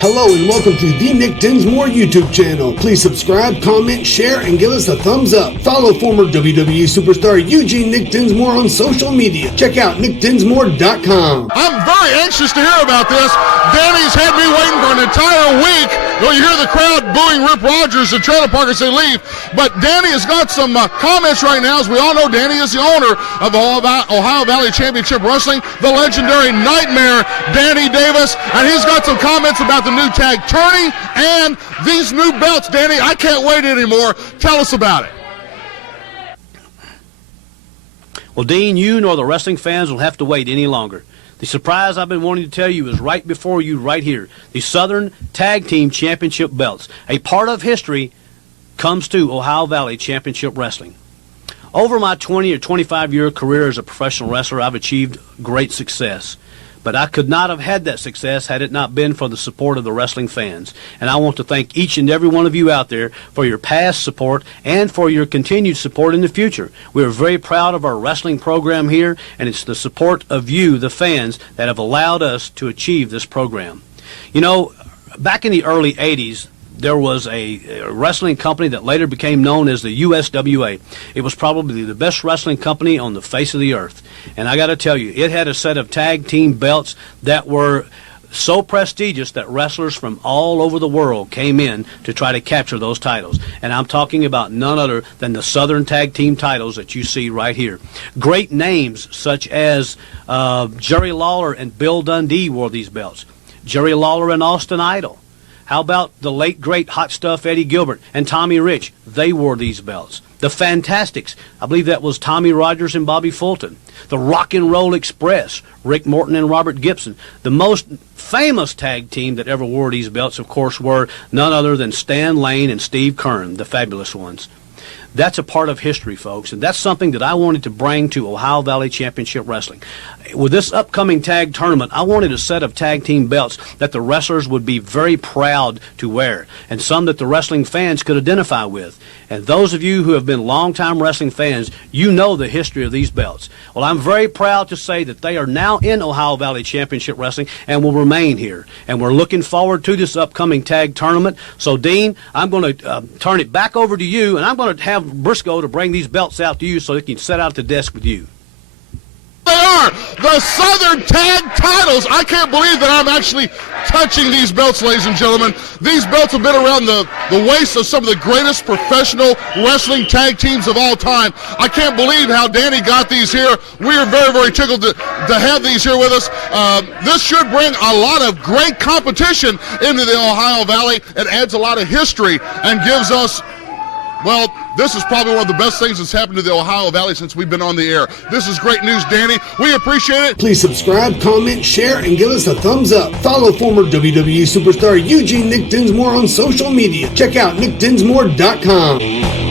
Hello and welcome to the Nick Dinsmore YouTube channel. Please subscribe, comment, share, and give us a thumbs up. Follow former WWE superstar Eugene Nick Dinsmore on social media. Check out nickdinsmore.com. I'm very anxious to hear about this. Danny's had me waiting for an entire week. Well, you hear the crowd booing Rip Rogers, the trailer park, as they leave. But Danny has got some comments right now. As we all know, Danny is the owner of Ohio Valley Championship Wrestling, the legendary Nightmare Danny Davis. And he's got some comments about the new tag tourney and these new belts. Danny, I can't wait anymore. Tell us about it. Well, Dean, you nor the wrestling fans will have to wait any longer. The surprise I've been wanting to tell you is right before you, right here. The Southern Tag Team Championship belts, a part of history, comes to Ohio Valley Championship Wrestling. Over my 20 or 25-year career as a professional wrestler, I've achieved great success. But I could not have had that success had it not been for the support of the wrestling fans. And I want to thank each and every one of you out there for your past support and for your continued support in the future. We are very proud of our wrestling program here, and it's the support of you, the fans, that have allowed us to achieve this program. You know, back in the early 80s, there was a wrestling company that later became known as the USWA. It was probably the best wrestling company on the face of the earth. And I got to tell you, it had a set of tag team belts that were so prestigious that wrestlers from all over the world came in to try to capture those titles. And I'm talking about none other than the Southern Tag Team titles that you see right here. Great names such as Jerry Lawler and Bill Dundee wore these belts. Jerry Lawler and Austin Idol. How about the late, great Hot Stuff Eddie Gilbert and Tommy Rich? They wore these belts. The Fantastics, I believe that was Tommy Rogers and Bobby Fulton. The Rock and Roll Express, Rick Morton and Robert Gibson. The most famous tag team that ever wore these belts, of course, were none other than Stan Lane and Steve Kern, the fabulous ones. That's a part of history, folks, and that's something that I wanted to bring to Ohio Valley Championship Wrestling. With this upcoming tag tournament, I wanted a set of tag team belts that the wrestlers would be very proud to wear, and some that the wrestling fans could identify with. And those of you who have been longtime wrestling fans, you know the history of these belts. Well, I'm very proud to say that they are now in Ohio Valley Championship Wrestling and will remain here. And we're looking forward to this upcoming tag tournament. So, Dean, I'm going to turn it back over to you, and I'm going to have Briscoe to bring these belts out to you so they can sit out at the desk with you. They are the Southern Tag titles. I can't believe that I'm actually touching these belts, ladies and gentlemen. These belts have been around the waist of some of the greatest professional wrestling tag teams of all time. I can't believe how Danny got these here. We are very, very tickled to have these here with us. This should bring a lot of great competition into the Ohio Valley. It adds a lot of history and gives us, well, this is probably one of the best things that's happened to the Ohio Valley since we've been on the air. This is great news, Danny. We appreciate it. Please subscribe, comment, share, and give us a thumbs up. Follow former WWE superstar Eugene Nick Dinsmore on social media. Check out nickdinsmore.com.